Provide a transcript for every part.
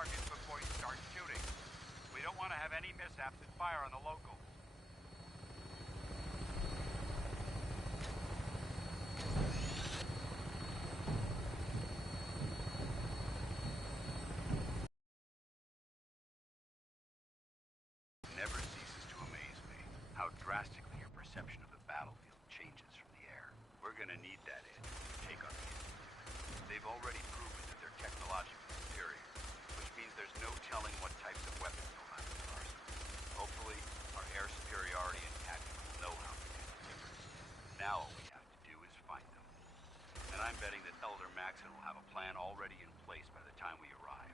targets before you start shooting. We don't want to have any mishaps and fire on the locals. Never ceases to amaze me how drastically your perception of the battlefield changes from the air. We're gonna need that edge to take on the enemy. They've already proven that they're technologically superior, which means there's no telling what types of weapons they'll have in their arsenal. Hopefully, our air superiority and tactical know-how can make a difference. Now all we have to do is find them. And I'm betting that Elder Maxon will have a plan already in place by the time we arrive.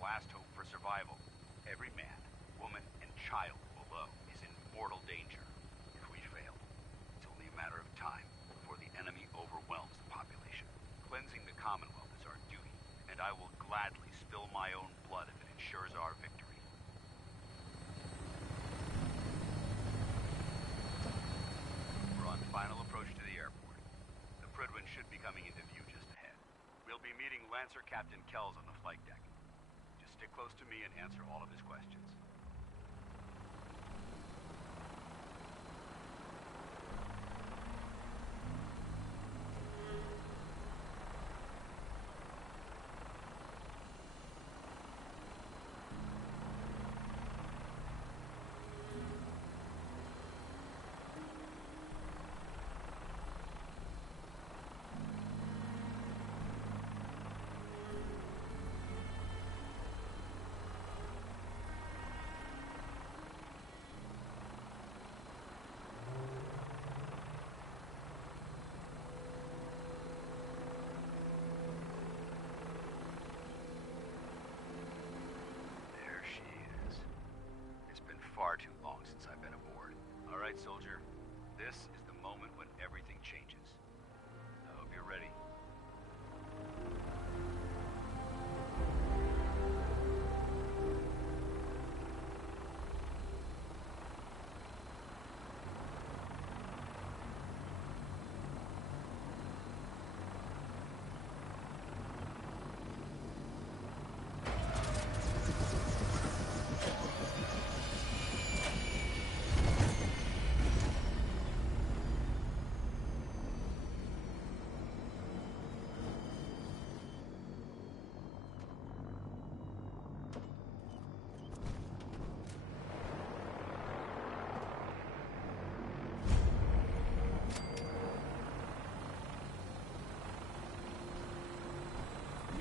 Last hope for survival. Every man, woman, and child below is in mortal danger. If we fail, it's only a matter of time before the enemy overwhelms the population. Cleansing the Commonwealth is our duty, and I will gladly spill my own blood if it ensures our victory. We're on final approach to the airport. The Prydwen should be coming into view just ahead. We'll be meeting Lancer Captain Kells on the flight deck. Stick close to me and answer all of his questions. Far too long since I've been aboard. All right, soldier. This is the moment when everything changes. I hope you're ready.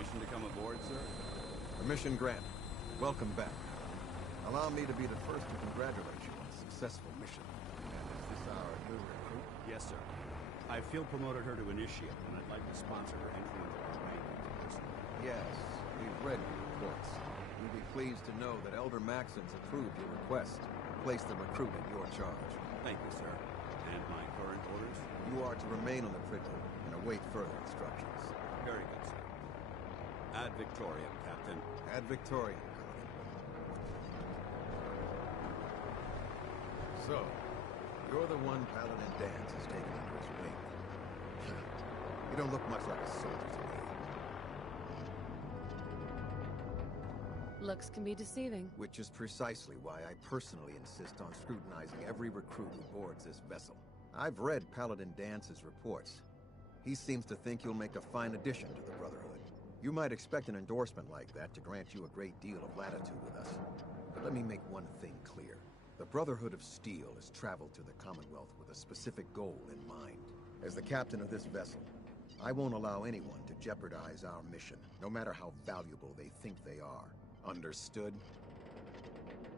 To come aboard, sir? Permission granted. Welcome back. Allow me to be the first to congratulate you on a successful mission. And is this our new recruit? Yes, sir. I field promoted her to initiate, and I'd like to sponsor her entry into our ranks. Yes, we've read your reports. You'll be pleased to know that Elder Maxon's approved your request to place the recruit in your charge. Thank you, sir. And my current orders? You are to remain on the Prydwen and await further instructions. Very good, sir. Ad Victoriam, Captain. Ad Victoriam, Paladin. So, you're the one Paladin Danse has taken under his wing. You don't look much like a soldier to me. Looks can be deceiving. Which is precisely why I personally insist on scrutinizing every recruit who boards this vessel. I've read Paladin Dance's reports. He seems to think you'll make a fine addition to the Brotherhood. You might expect an endorsement like that to grant you a great deal of latitude with us. But let me make one thing clear. The Brotherhood of Steel has traveled to the Commonwealth with a specific goal in mind. As the captain of this vessel, I won't allow anyone to jeopardize our mission, no matter how valuable they think they are. Understood?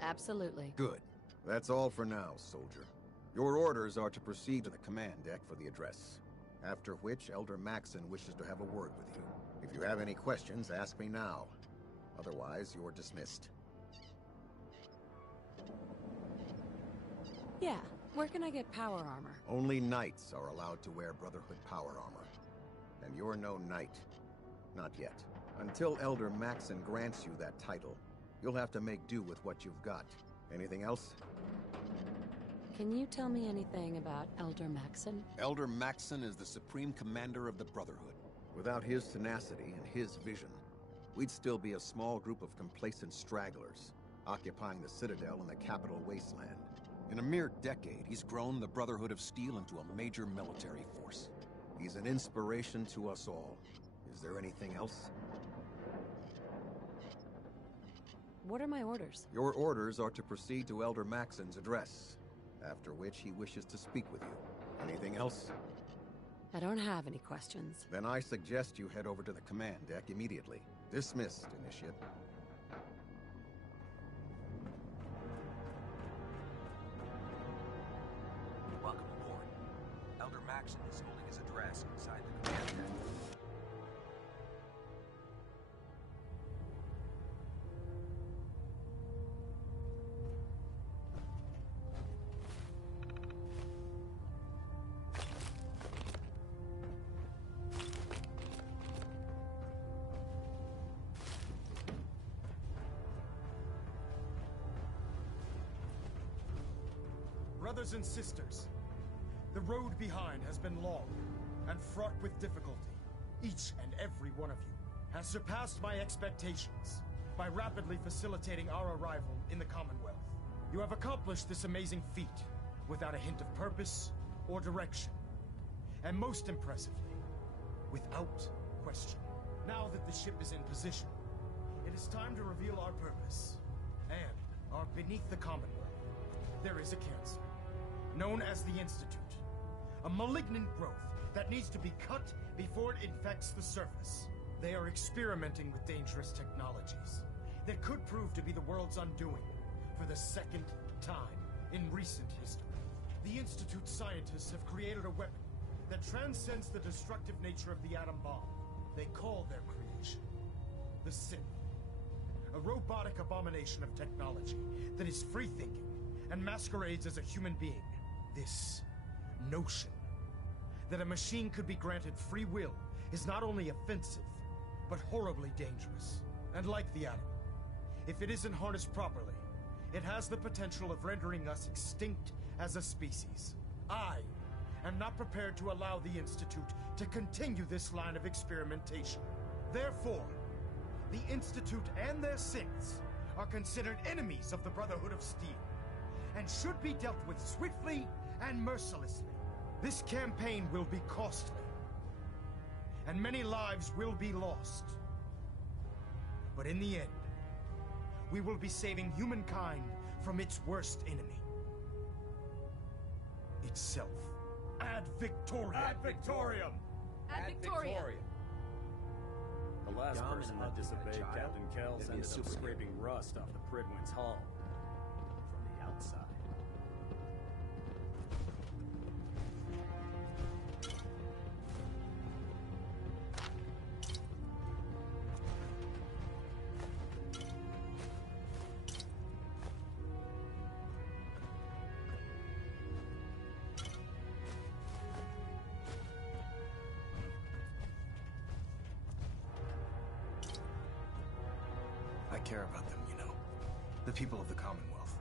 Absolutely. Good. That's all for now, soldier. Your orders are to proceed to the command deck for the address. After which, Elder Maxon wishes to have a word with you. If you have any questions, ask me now. Otherwise, you're dismissed. Yeah, where can I get power armor? Only knights are allowed to wear Brotherhood power armor. And you're no knight. Not yet. Until Elder Maxon grants you that title, you'll have to make do with what you've got. Anything else? Can you tell me anything about Elder Maxon? Elder Maxon is the Supreme Commander of the Brotherhood. Without his tenacity and his vision, we'd still be a small group of complacent stragglers, occupying the Citadel in the capital wasteland. In a mere decade, he's grown the Brotherhood of Steel into a major military force. He's an inspiration to us all. Is there anything else? What are my orders? Your orders are to proceed to Elder Maxon's address, after which he wishes to speak with you. Anything else? I don't have any questions. Then I suggest you head over to the command deck immediately. Dismissed, Initiate. Welcome aboard. Elder Maxon is holding his address inside the command deck. Brothers and sisters, the road behind has been long and fraught with difficulty. Each and every one of you has surpassed my expectations by rapidly facilitating our arrival in the Commonwealth. You have accomplished this amazing feat without a hint of purpose or direction. And most impressively, without question. Now that the ship is in position, it is time to reveal our purpose. And our beneath the Commonwealth, there is a cancer, known as the Institute. A malignant growth that needs to be cut before it infects the surface. They are experimenting with dangerous technologies that could prove to be the world's undoing for the second time in recent history. The Institute scientists have created a weapon that transcends the destructive nature of the atom bomb. They call their creation the Sith. A robotic abomination of technology that is free-thinking and masquerades as a human being. This notion that a machine could be granted free will is not only offensive, but horribly dangerous. And like the atom, if it isn't harnessed properly, it has the potential of rendering us extinct as a species. I am not prepared to allow the Institute to continue this line of experimentation. Therefore, the Institute and their synths are considered enemies of the Brotherhood of Steel, and should be dealt with swiftly and mercilessly. This campaign will be costly, and many lives will be lost. But in the end, we will be saving humankind from its worst enemy. Itself. Ad Victoriam! Ad Victoriam! Ad Victoriam! The last Yaman person had that disobeyed disobeyed Captain Kells Maybe a ended up superhero. scraping rust off the Pridwin's hull from the outside. I care about them, you know. The people of the Commonwealth.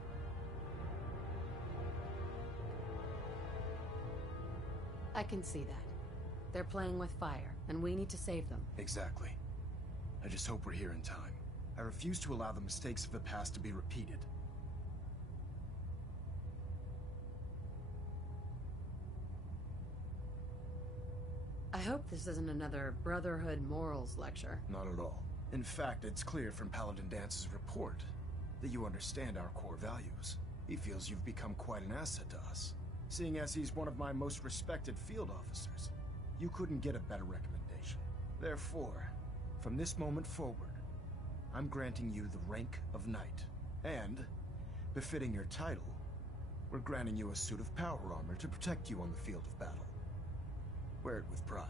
I can see that. They're playing with fire, and we need to save them. Exactly. I just hope we're here in time. I refuse to allow the mistakes of the past to be repeated. I hope this isn't another Brotherhood morals lecture. Not at all. In fact, it's clear from Paladin Dance's report that you understand our core values. He feels you've become quite an asset to us. Seeing as he's one of my most respected field officers, you couldn't get a better recommendation. Therefore, from this moment forward, I'm granting you the rank of Knight. And, befitting your title, we're granting you a suit of power armor to protect you on the field of battle. Wear it with pride.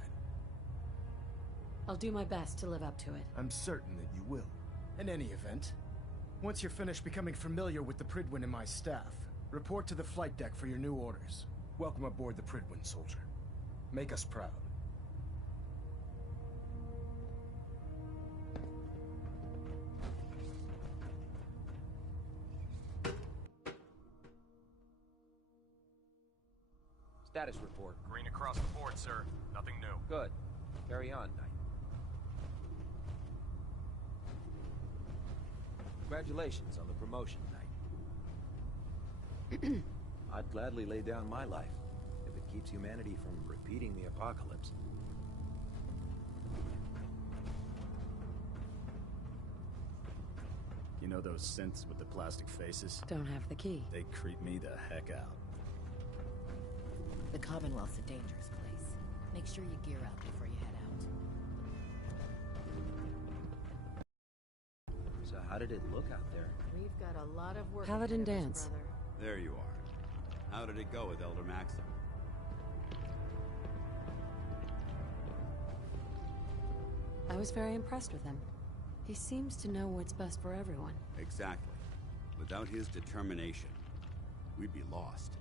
I'll do my best to live up to it. I'm certain that you will. In any event, once you're finished becoming familiar with the Pridwin and my staff, report to the flight deck for your new orders. Welcome aboard the Pridwin, soldier. Make us proud. Status report. Green across the board, sir. Nothing new. Good. Carry on, Knight. Congratulations on the promotion, Knight. I'd gladly lay down my life if it keeps humanity from repeating the apocalypse. You know those synths with the plastic faces? Don't have the key. They creep me the heck out. The Commonwealth's a dangerous place. Make sure you gear up before you head out. So how did it look out there? We've got a lot of work. Paladin ahead of us, dance. brother. There you are. How did it go with Elder Maxim? I was very impressed with him. He seems to know what's best for everyone. Exactly. Without his determination, we'd be lost.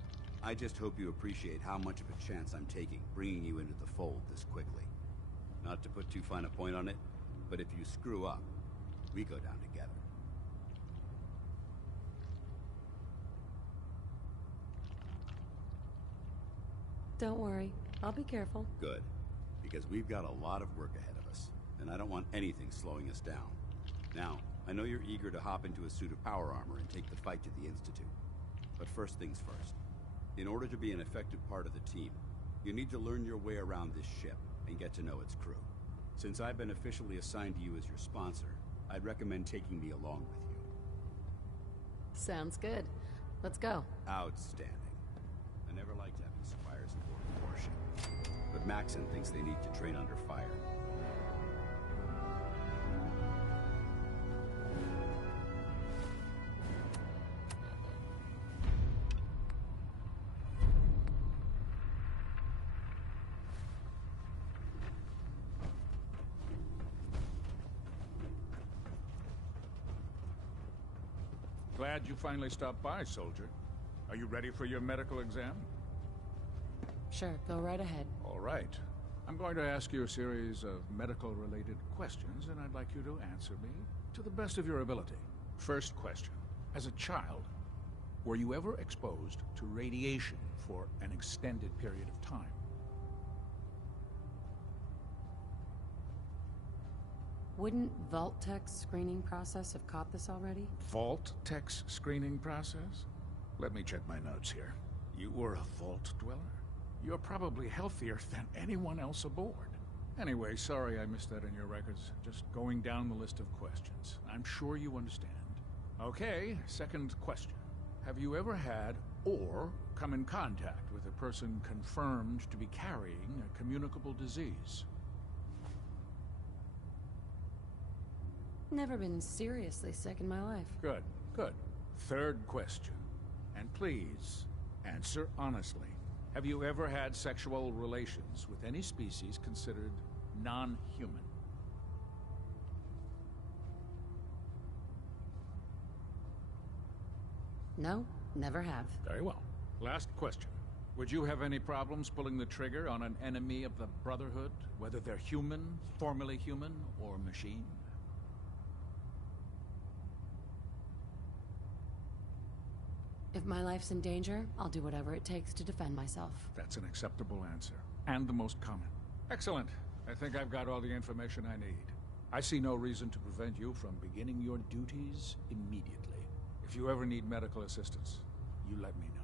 I just hope you appreciate how much of a chance I'm taking, bringing you into the fold this quickly. Not to put too fine a point on it, but if you screw up, we go down together. Don't worry. I'll be careful. Good. Because we've got a lot of work ahead of us, and I don't want anything slowing us down. Now, I know you're eager to hop into a suit of power armor and take the fight to the Institute. But first things first. In order to be an effective part of the team, you need to learn your way around this ship and get to know its crew. Since I've been officially assigned to you as your sponsor, I'd recommend taking me along with you. Sounds good. Let's go. Outstanding. I never liked having squires aboard a warship, but Maxon thinks they need to train under fire. Glad you finally stopped by, soldier. Are you ready for your medical exam? Sure, go right ahead. All right. I'm going to ask you a series of medical-related questions, and I'd like you to answer me to the best of your ability. First question. As a child, were you ever exposed to radiation for an extended period of time? Wouldn't Vault-Tech's screening process have caught this already? Vault-Tech's screening process? Let me check my notes here. You were a Vault Dweller? You're probably healthier than anyone else aboard. Anyway, sorry I missed that in your records. Just going down the list of questions. I'm sure you understand. Okay, second question. Have you ever had or come in contact with a person confirmed to be carrying a communicable disease? Never been seriously sick in my life. Good, good. Third question. And please, answer honestly. Have you ever had sexual relations with any species considered non-human? No, never have. Very well. Last question. Would you have any problems pulling the trigger on an enemy of the Brotherhood, whether they're human, formerly human, or machine? If my life's in danger, I'll do whatever it takes to defend myself. That's an acceptable answer, and the most common. Excellent. I think I've got all the information I need. I see no reason to prevent you from beginning your duties immediately. If you ever need medical assistance, you let me know.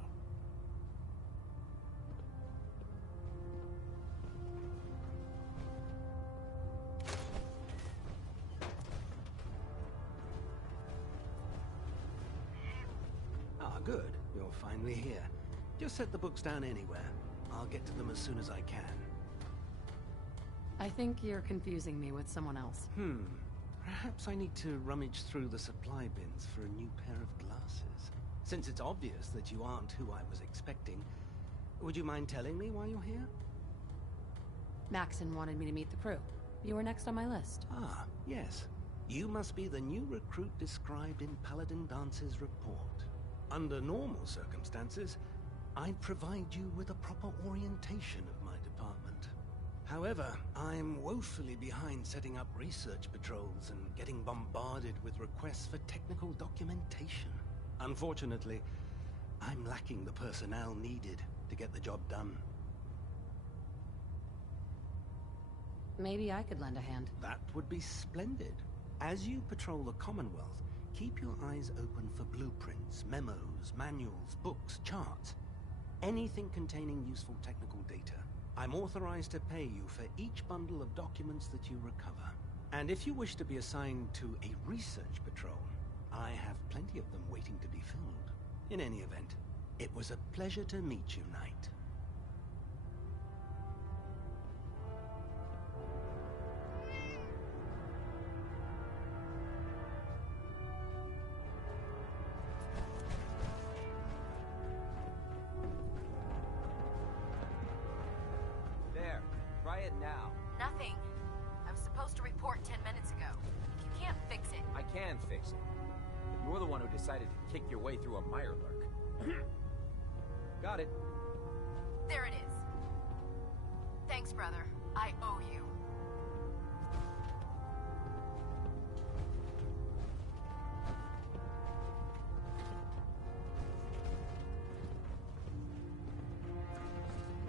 Good. You're finally here. Just set the books down anywhere. I'll get to them as soon as I can. I think you're confusing me with someone else. Perhaps I need to rummage through the supply bins for a new pair of glasses. Since it's obvious that you aren't who I was expecting, would you mind telling me why you're here? Maxon wanted me to meet the crew. You were next on my list. Ah, yes. You must be the new recruit described in Paladin Dance's report. Under normal circumstances, I'd provide you with a proper orientation of my department. However, I'm woefully behind setting up research patrols and getting bombarded with requests for technical documentation. Unfortunately, I'm lacking the personnel needed to get the job done. Maybe I could lend a hand. That would be splendid. As you patrol the Commonwealth, keep your eyes open for blueprints, memos, manuals, books, charts. Anything containing useful technical data. I'm authorized to pay you for each bundle of documents that you recover. And if you wish to be assigned to a research patrol, I have plenty of them waiting to be filled. In any event, it was a pleasure to meet you, Knight. There. Try it now. Nothing. I was supposed to report 10 minutes ago. If you can't fix it... I can fix it. You're the one who decided to kick your way through a mirelurk. Got it. There it is. Thanks, brother. I owe you.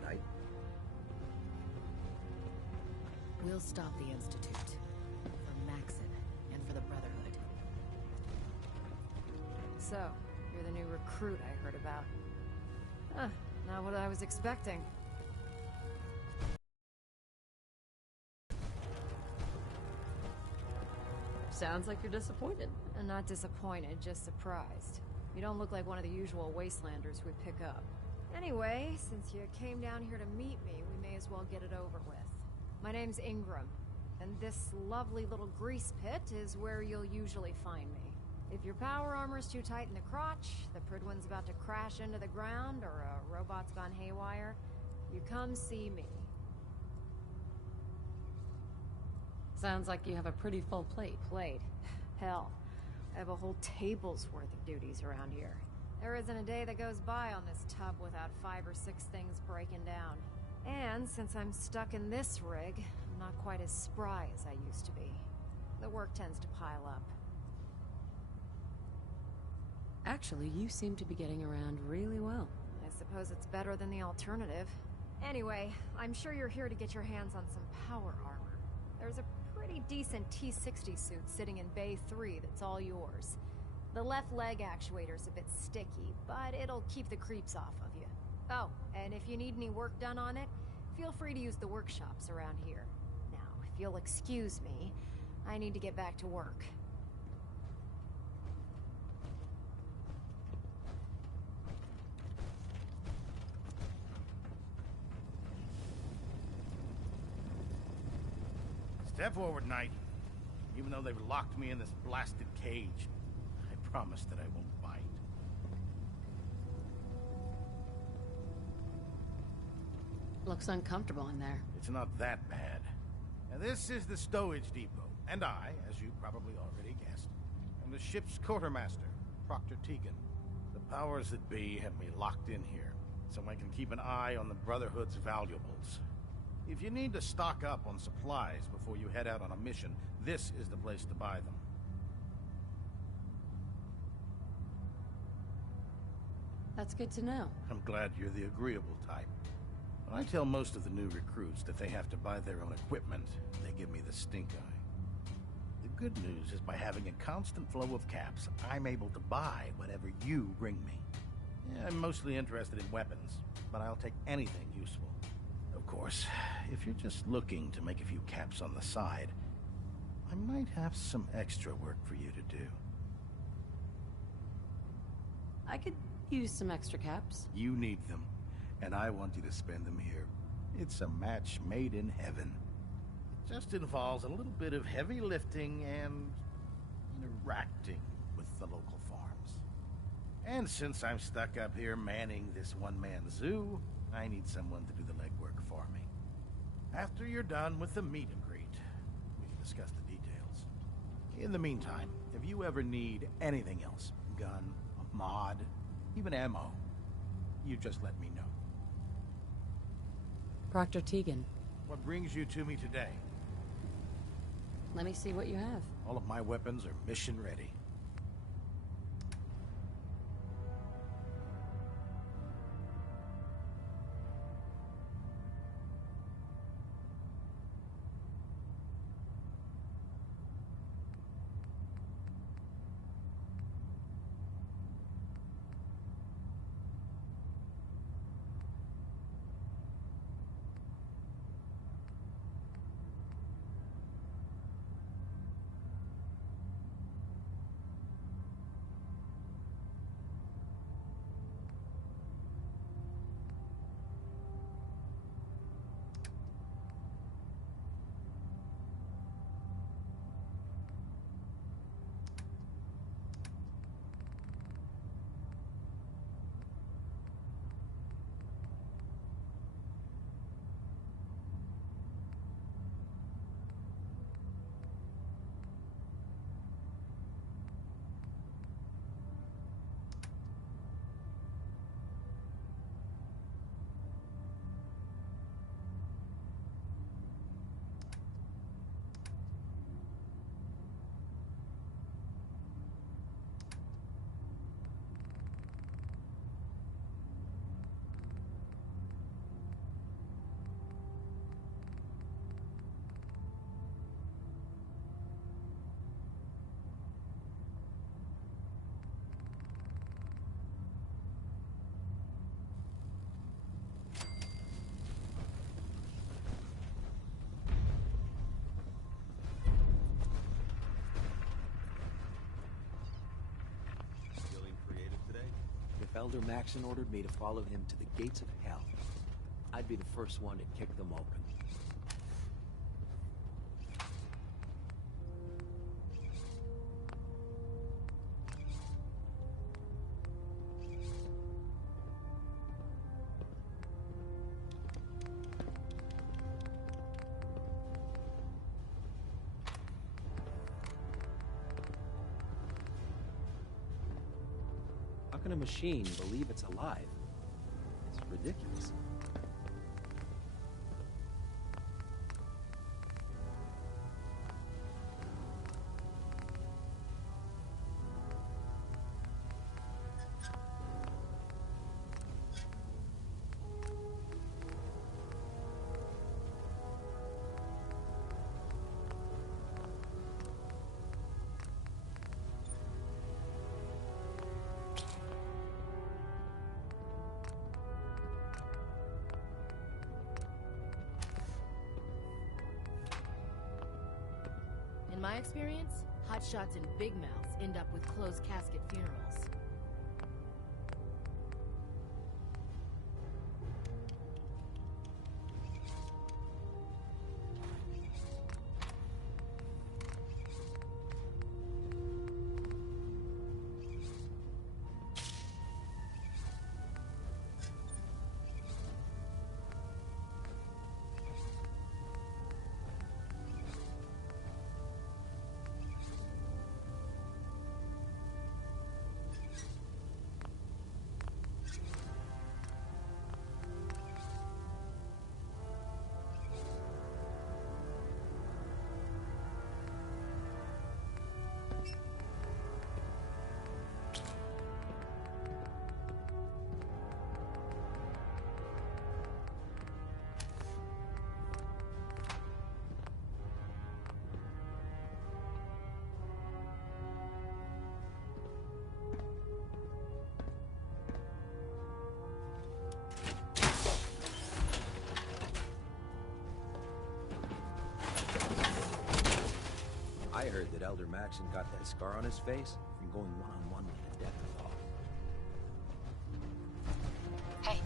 Knight? We'll stop the Institute. For Maxon, and for the Brotherhood. So, you're the new recruit I heard about. Huh, not what I was expecting. Sounds like you're disappointed. Not disappointed, just surprised. You don't look like one of the usual wastelanders we pick up. Anyway, since you came down here to meet me, we may as well get it over with. My name's Ingram, and this lovely little grease pit is where you'll usually find me. If your power armor's too tight in the crotch, the Pridwin's about to crash into the ground, or a robot's gone haywire, you come see me. Sounds like you have a pretty full plate. Hell, I have a whole table's worth of duties around here. There isn't a day that goes by on this tub without 5 or 6 things breaking down. And since I'm stuck in this rig, I'm not quite as spry as I used to be. The work tends to pile up. Actually, you seem to be getting around really well. I suppose it's better than the alternative. Anyway, I'm sure you're here to get your hands on some power armor. There's a pretty decent T-60 suit sitting in Bay 3 that's all yours. The left leg actuator's a bit sticky, but it'll keep the creeps off of you. Oh, and if you need any work done on it, feel free to use the workshops around here. Now, if you'll excuse me, I need to get back to work. Step forward, Knight. Even though they've locked me in this blasted cage, I promise that I won't bite. Looks uncomfortable in there. It's not that bad. Now, this is the stowage depot, and I, as you probably already guessed, am the ship's quartermaster, Proctor Tegan. The powers that be have me locked in here, so I can keep an eye on the Brotherhood's valuables. If you need to stock up on supplies before you head out on a mission, this is the place to buy them. That's good to know. I'm glad you're the agreeable type. When I tell most of the new recruits that they have to buy their own equipment, they give me the stink eye. The good news is by having a constant flow of caps, I'm able to buy whatever you bring me. Yeah, I'm mostly interested in weapons, but I'll take anything useful. Of course, if you're just looking to make a few caps on the side, I might have some extra work for you to do. I could use some extra caps. You need them, and I want you to spend them here. It's a match made in heaven. It just involves a little bit of heavy lifting and interacting with the local farms. And since I'm stuck up here manning this one-man zoo, I need someone to do the legwork for me. After you're done with the meet and greet, we can discuss the details. In the meantime, if you ever need anything else, gun, a mod, even ammo, you just let me know. Proctor Tegan. What brings you to me today? Let me see what you have. All of my weapons are mission ready. Elder Maxon ordered me to follow him to the gates of hell. I'd be the first one to kick them open. How can a machine believe it's alive? It's ridiculous. In my experience, hotshots and big mouths end up with closed casket funerals. I heard that Elder Maxon got that scar on his face from going one-on-one with the death claw. Hey.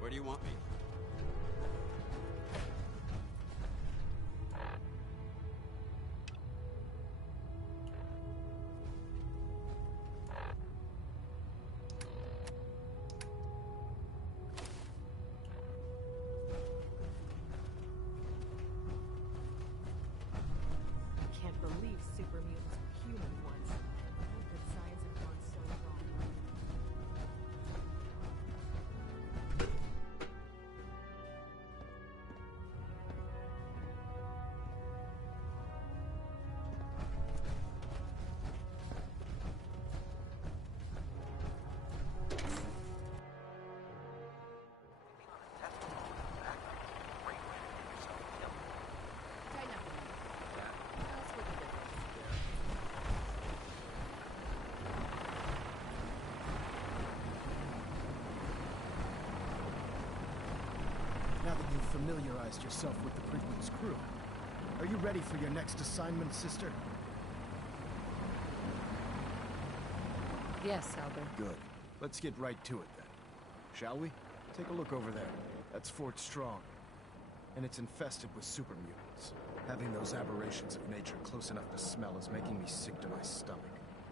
Where do you want me? Can't believe super mutants were human once. How could science have gone so wrong? Tighten up. Now split the difference. Now that you've familiarized yourself with the Pridwin's crew, are you ready for your next assignment, sister? Yes, Albert. Good. Let's get right to it then. Shall we? Take a look over there. That's Fort Strong. And it's infested with super mutants. Having those aberrations of nature close enough to smell is making me sick to my stomach.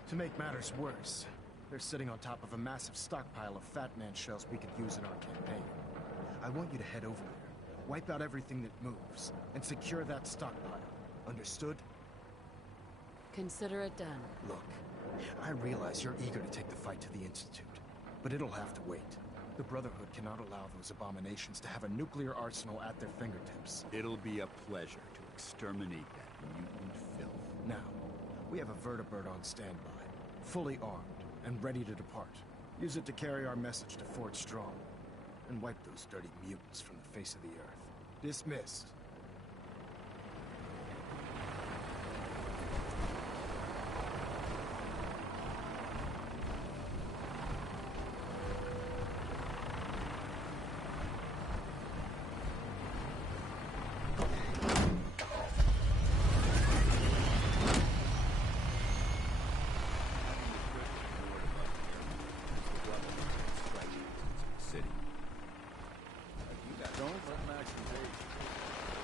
To make matters worse, they're sitting on top of a massive stockpile of Fat Man shells we could use in our campaign. I want you to head over there, wipe out everything that moves, and secure that stockpile. Understood? Consider it done. Look, I realize you're eager to take the fight to the Institute, but it'll have to wait. The Brotherhood cannot allow those abominations to have a nuclear arsenal at their fingertips. It'll be a pleasure to exterminate that mutant filth. Now, we have a vertibird on standby, fully armed and ready to depart. Use it to carry our message to Fort Strong, and wipe those dirty mutants from the face of the earth. Dismissed. Don't let Max invade.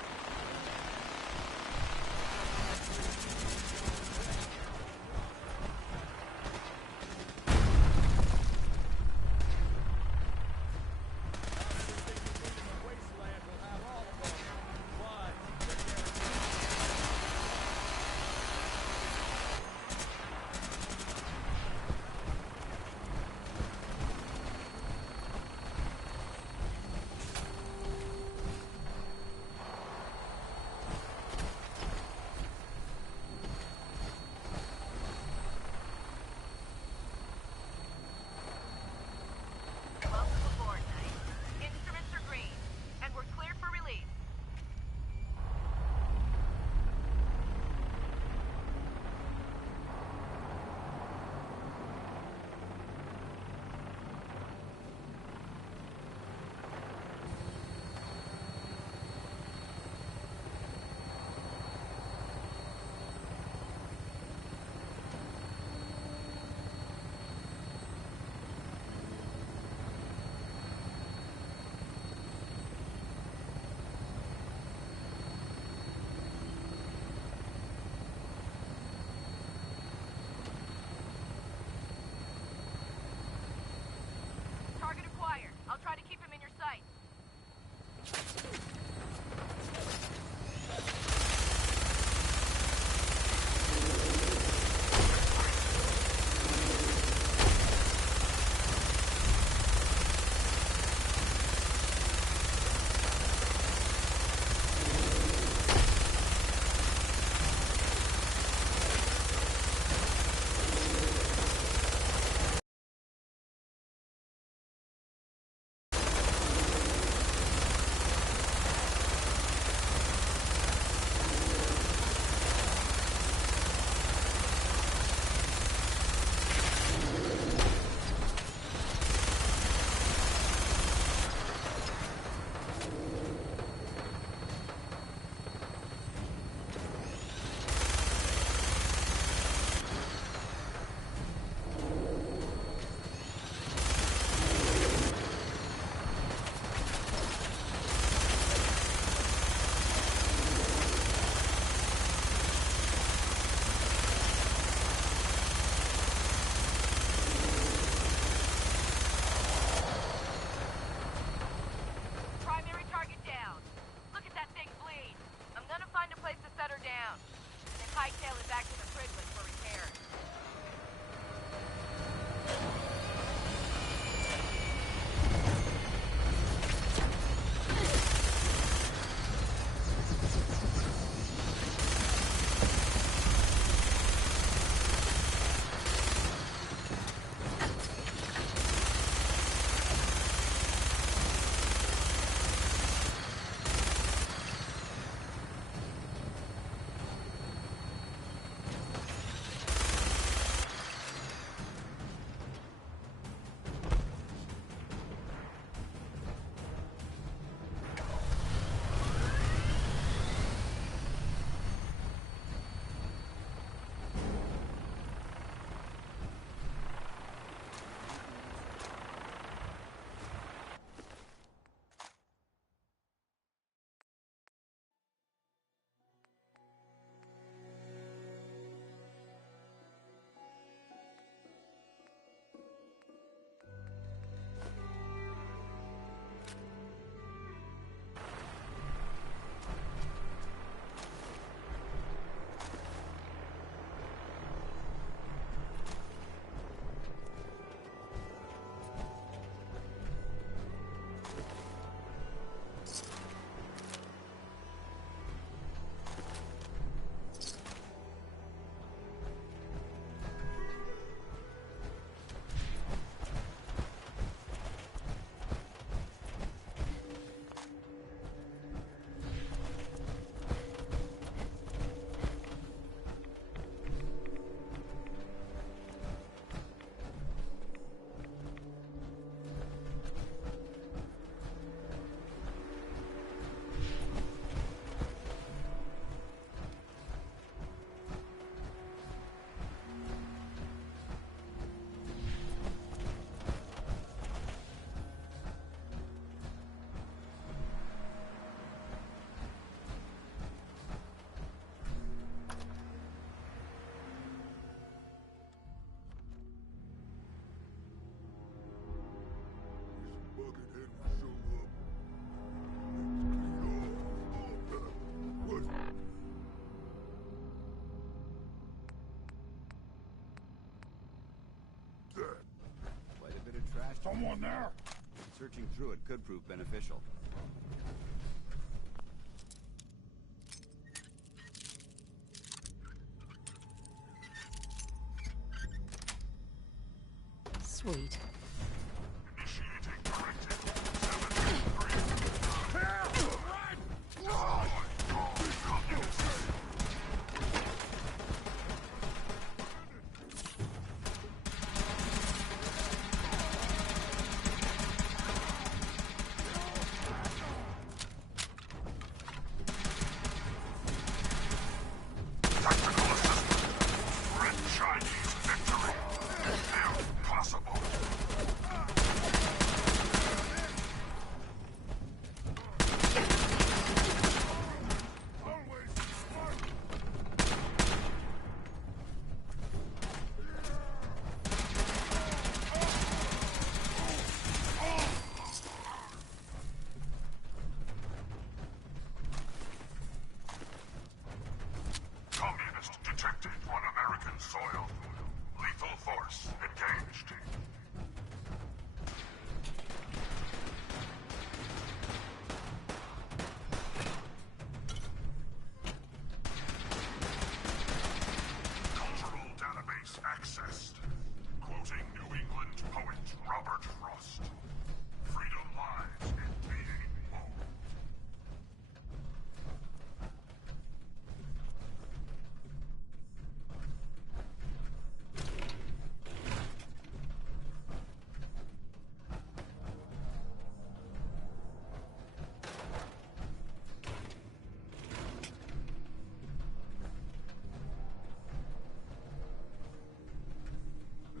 Anyone there? Searching through it could prove beneficial. Sweet.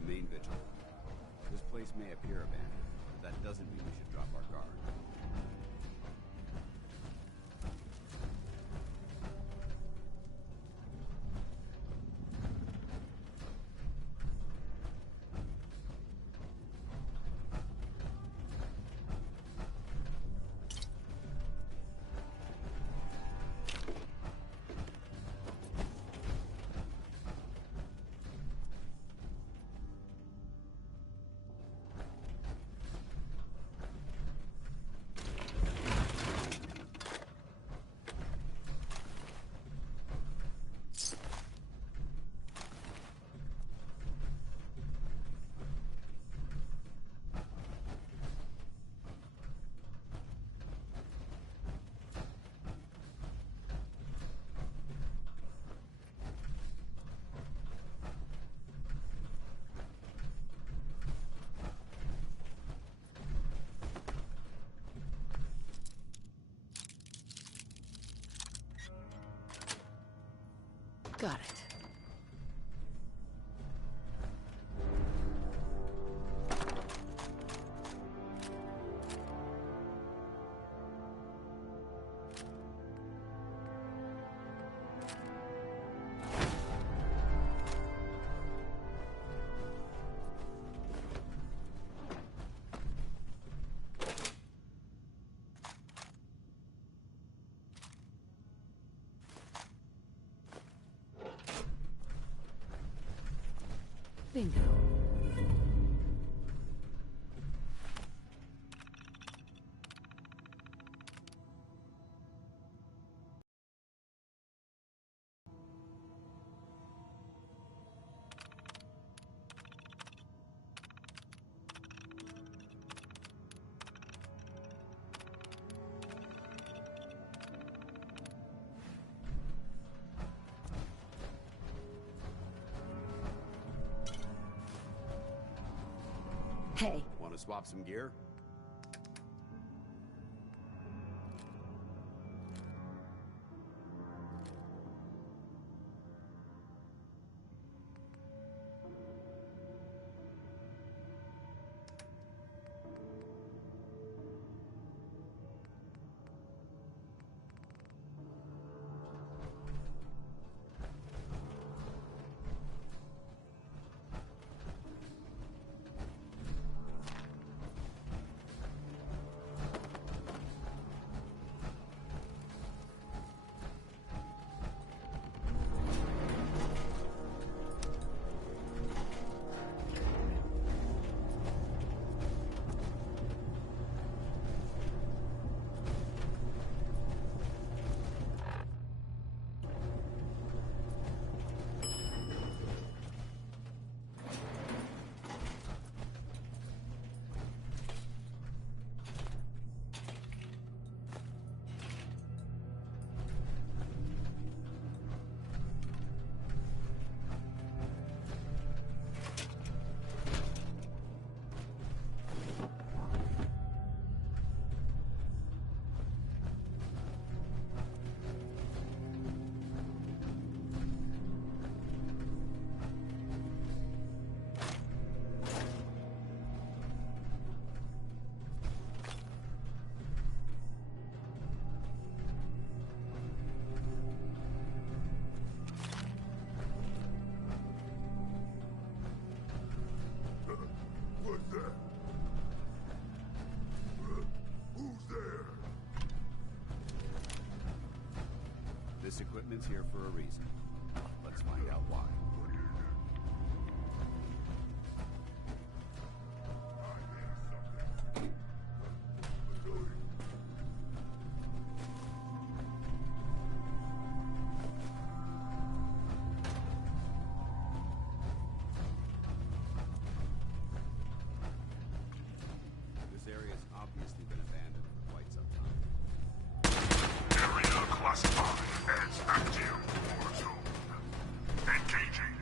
Remain vigilant. This place may appear abandoned, but that doesn't mean we should drop our guard. Got it. Bingo. Hey. Want to swap some gear? Pridman's here for a reason. Let's find out why. This area's obviously been abandoned for quite some time. Area classified as active war zone. Engaging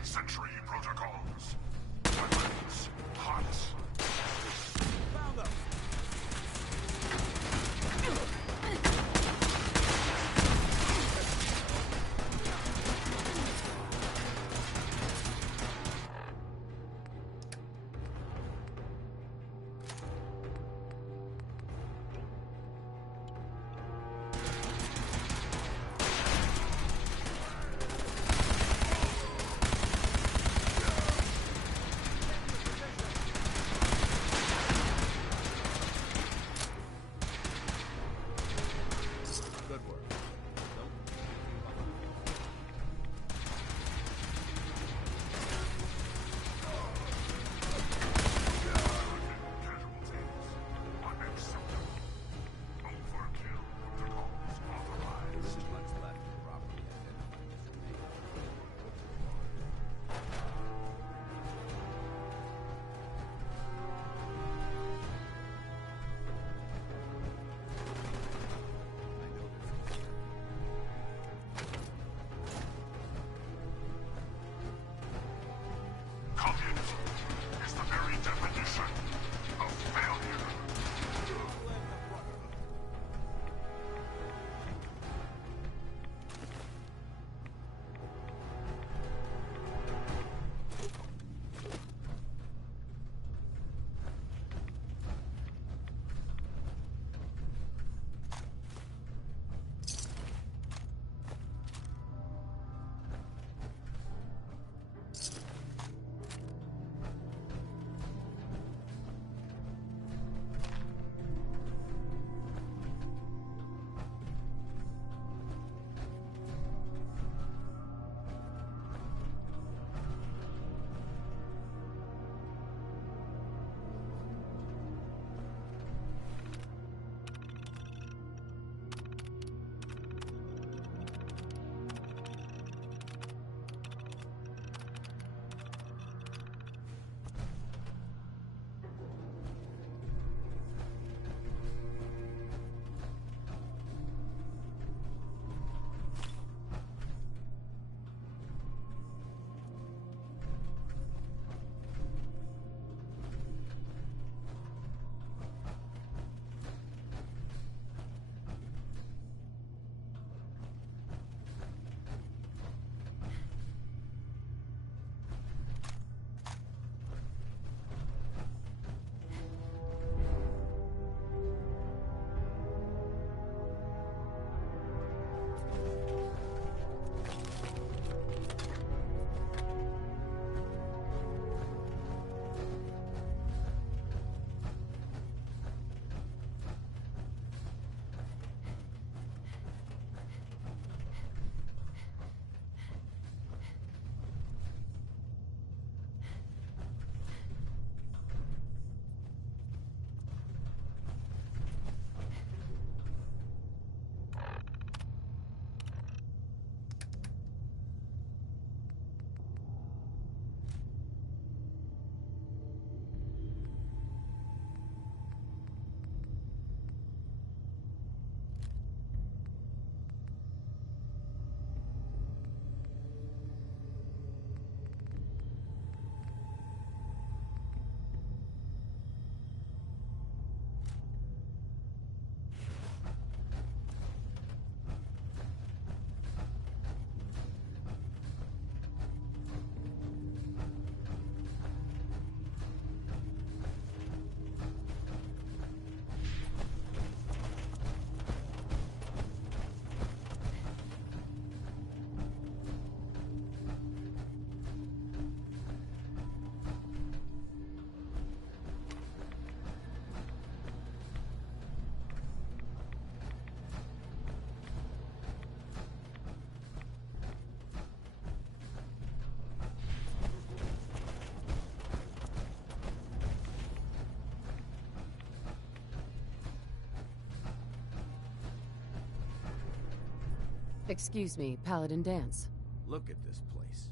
Excuse me, Paladin Dance. Look at this place.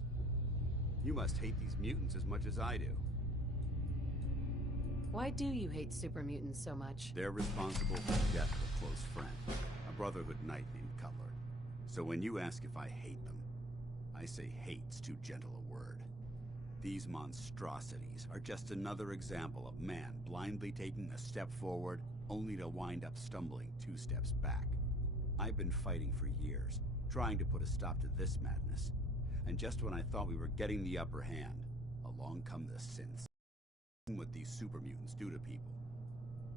You must hate these mutants as much as I do. Why do you hate super mutants so much? They're responsible for the death of a close friend, a Brotherhood knight named Cutler. So when you ask if I hate them, I say hate's too gentle a word. These monstrosities are just another example of man blindly taking a step forward, only to wind up stumbling 2 steps back. I've been fighting for years, trying to put a stop to this madness. And just when I thought we were getting the upper hand, along come the synths. What these super mutants do to people.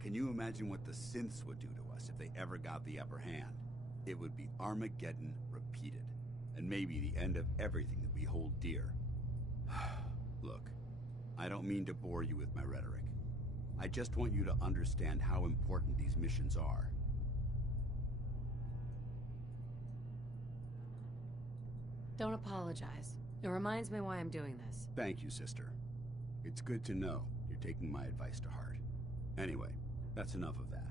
Can you imagine what the synths would do to us if they ever got the upper hand? It would be Armageddon repeated, and maybe the end of everything that we hold dear. Look, I don't mean to bore you with my rhetoric. I just want you to understand how important these missions are. Don't apologize. It reminds me why I'm doing this. Thank you, sister. It's good to know you're taking my advice to heart. Anyway, that's enough of that.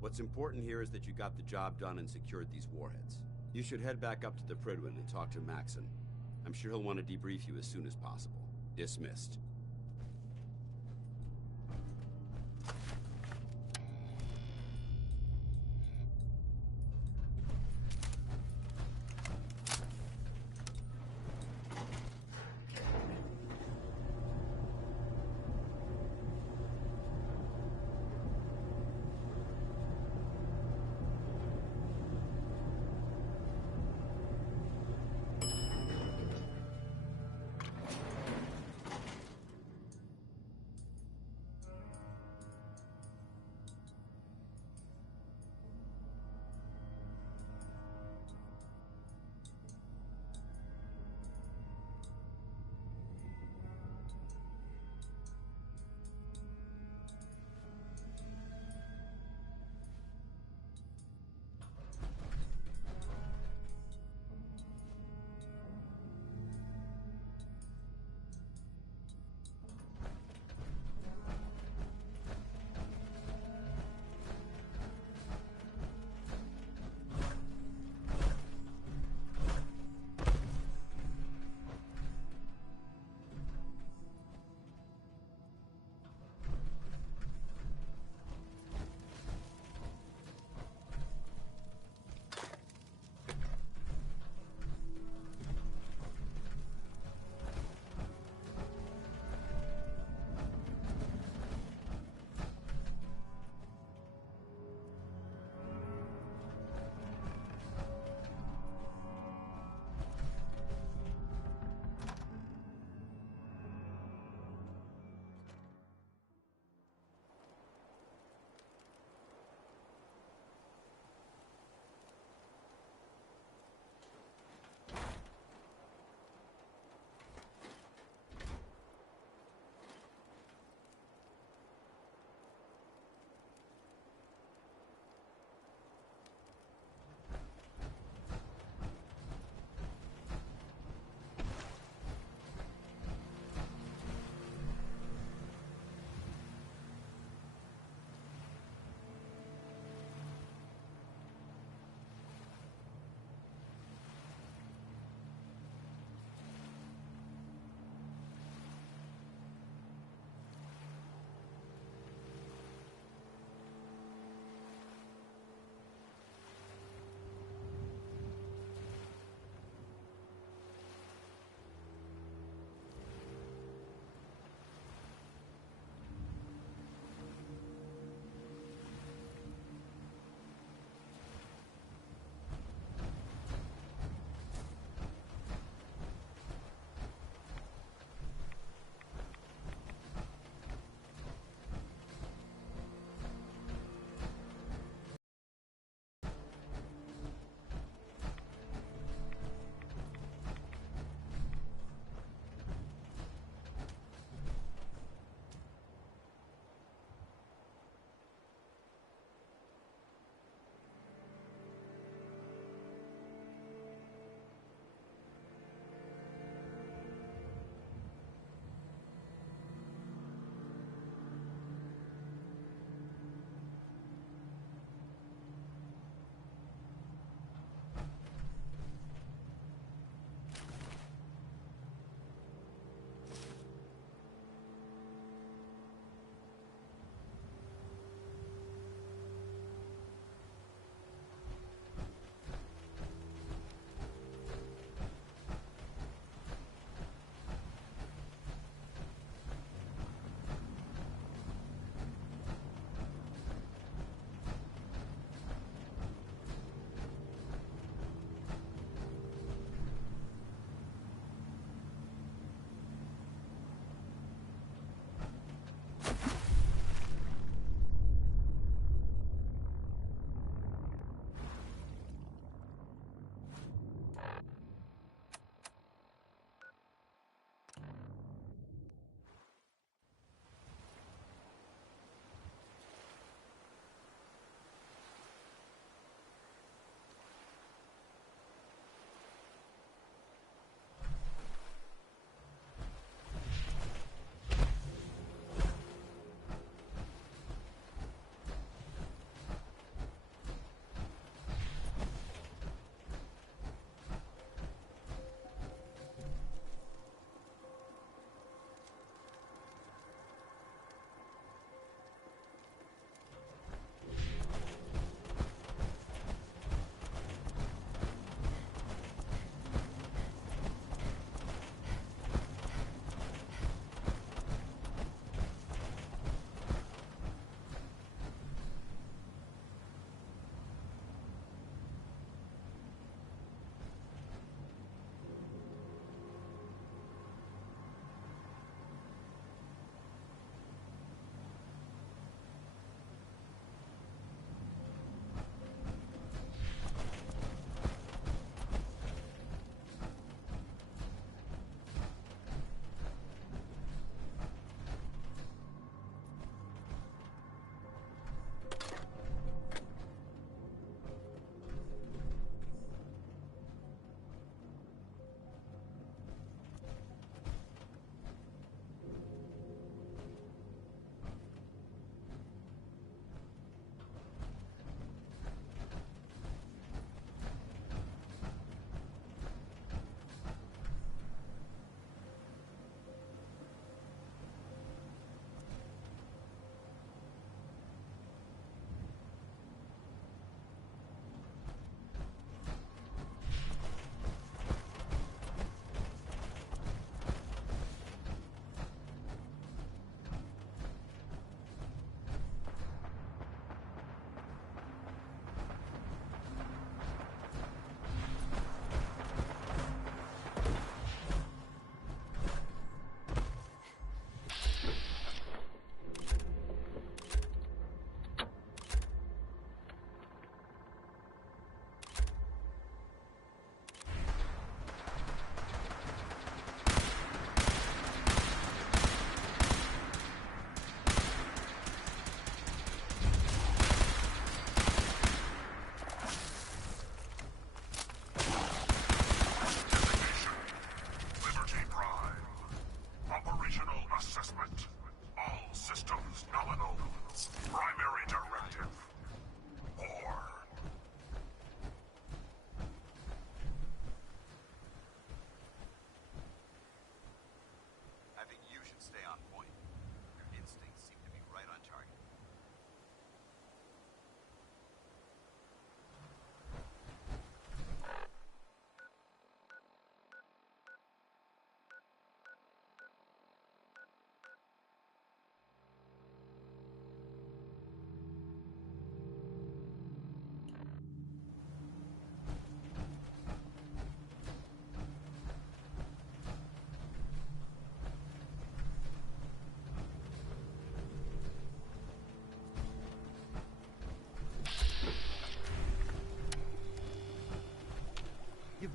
What's important here is that you got the job done and secured these warheads. You should head back up to the Pridwin and talk to Maxon. I'm sure he'll want to debrief you as soon as possible. Dismissed.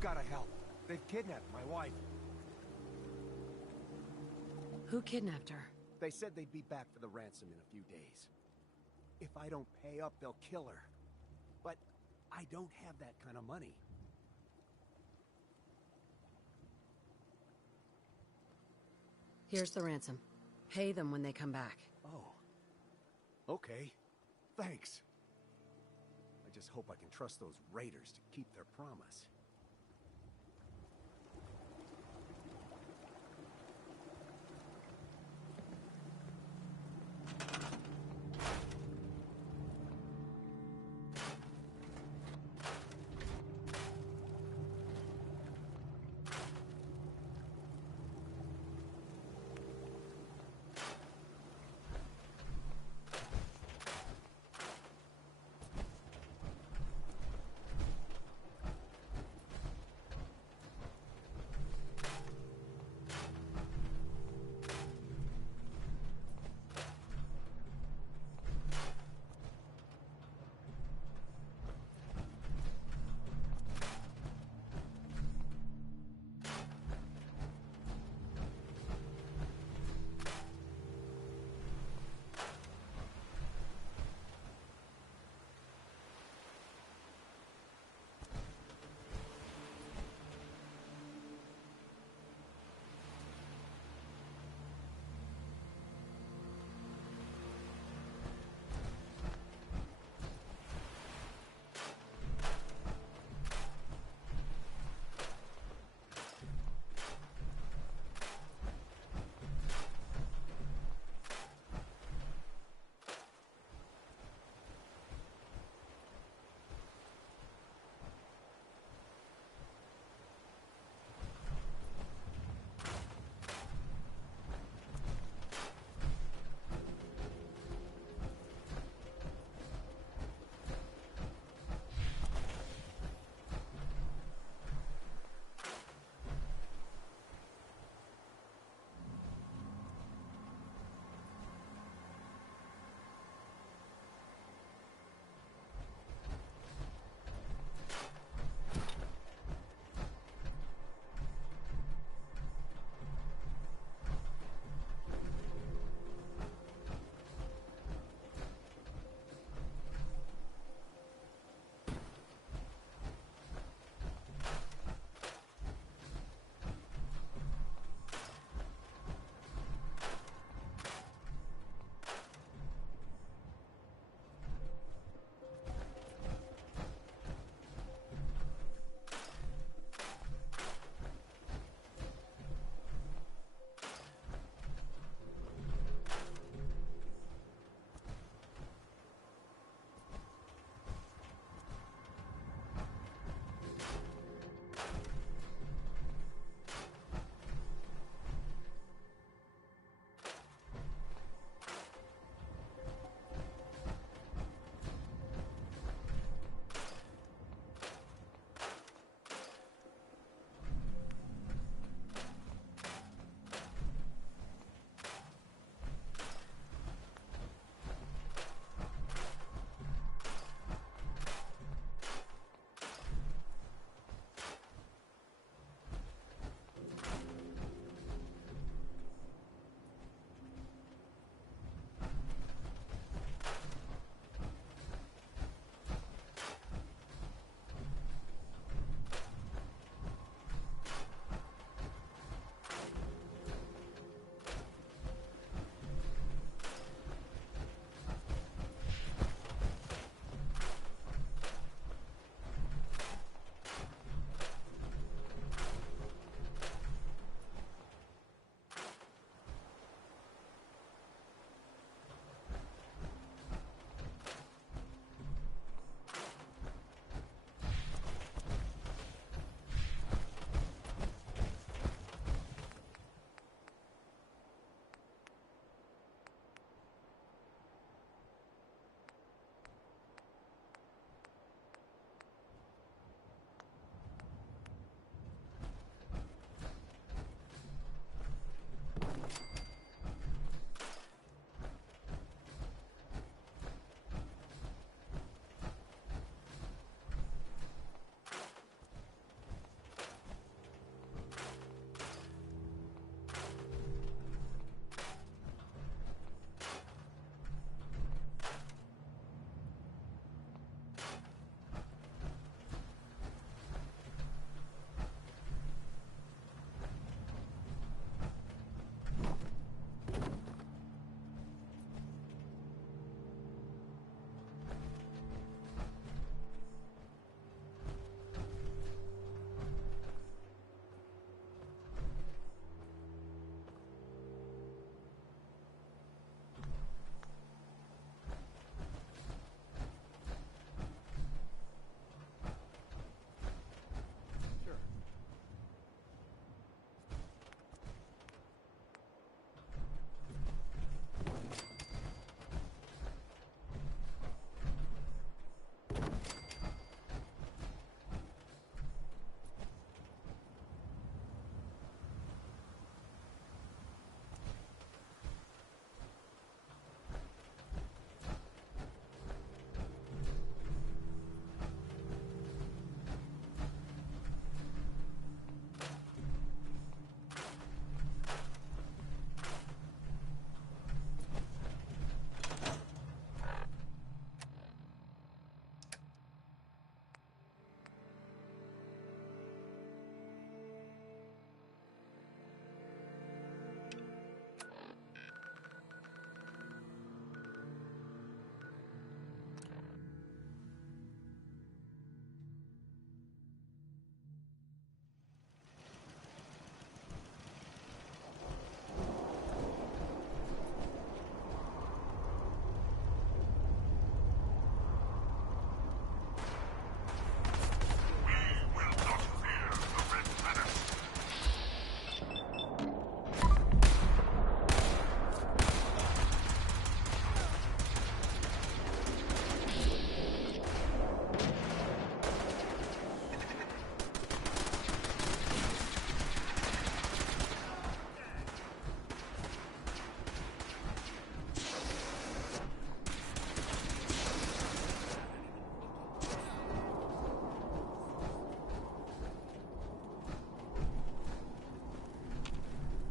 gotta help. They've kidnapped my wife. Who kidnapped her? They said they'd be back for the ransom in a few days. If I don't pay up, they'll kill her. But I don't have that kind of money. Here's the ransom. Pay them when they come back. Oh. Okay. Thanks. I just hope I can trust those raiders to keep their promise.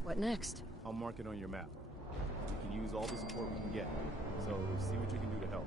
What next? I'll mark it on your map. We can use all the support we can get, so see what you can do to help.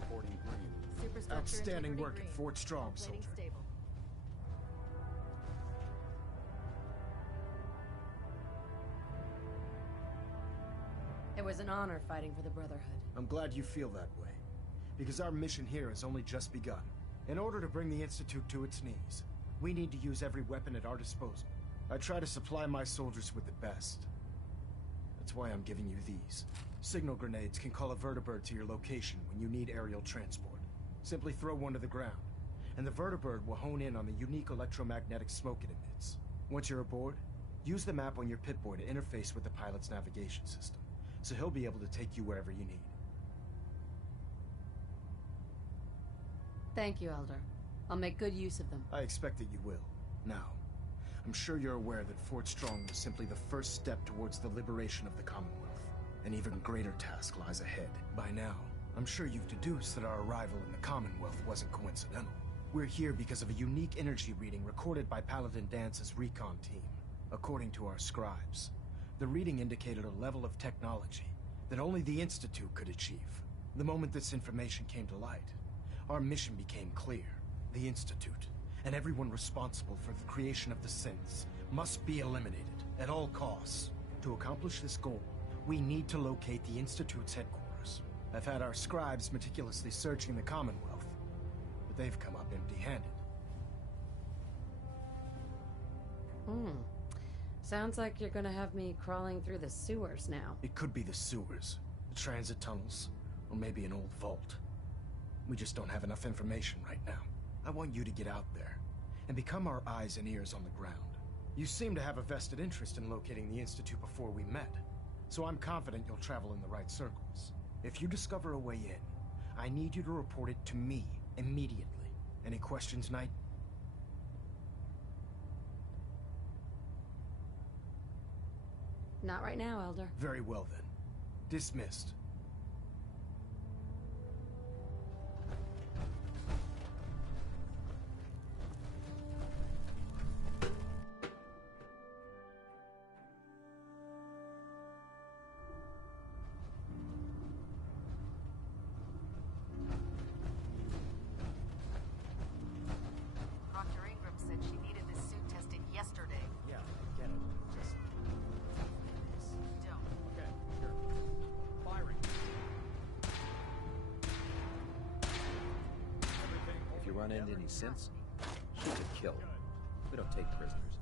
reporting green. Superstructure Outstanding integrity work green. at Fort Strong, Plating soldier. stable. It was an honor fighting for the Brotherhood. I'm glad you feel that way, because our mission here has only just begun. In order to bring the Institute to its knees, we need to use every weapon at our disposal. I try to supply my soldiers with the best. That's why I'm giving you these. Signal grenades can call a vertibird to your location when you need aerial transport. Simply throw one to the ground, and the vertibird will hone in on the unique electromagnetic smoke it emits. Once you're aboard, use the map on your Pip-Boy to interface with the pilot's navigation system, so he'll be able to take you wherever you need. Thank you, Elder. I'll make good use of them. I expect that you will. Now, I'm sure you're aware that Fort Strong was simply the first step towards the liberation of the Commonwealth. An even greater task lies ahead. By now, I'm sure you've deduced that our arrival in the Commonwealth wasn't coincidental. We're here because of a unique energy reading recorded by Paladin Dance's recon team. According to our scribes, the reading indicated a level of technology that only the Institute could achieve. The moment this information came to light, our mission became clear. The Institute, and everyone responsible for the creation of the synths, must be eliminated at all costs. To accomplish this goal, we need to locate the Institute's headquarters. I've had our scribes meticulously searching the Commonwealth, but they've come up empty-handed. Sounds like you're gonna have me crawling through the sewers now. It could be the sewers, the transit tunnels, or maybe an old vault. We just don't have enough information right now. I want you to get out there and become our eyes and ears on the ground. You seem to have a vested interest in locating the Institute before we met, so I'm confident you'll travel in the right circles. If you discover a way in, I need you to report it to me immediately. Any questions, Knight? Not right now, Elder. Very well then. Dismissed. Dr. Ingram said she needed this suit tested yesterday. Yeah, I get it. Just... Don't. Okay, sure. Firing. If you run into any synths, shoot to kill. We don't take prisoners.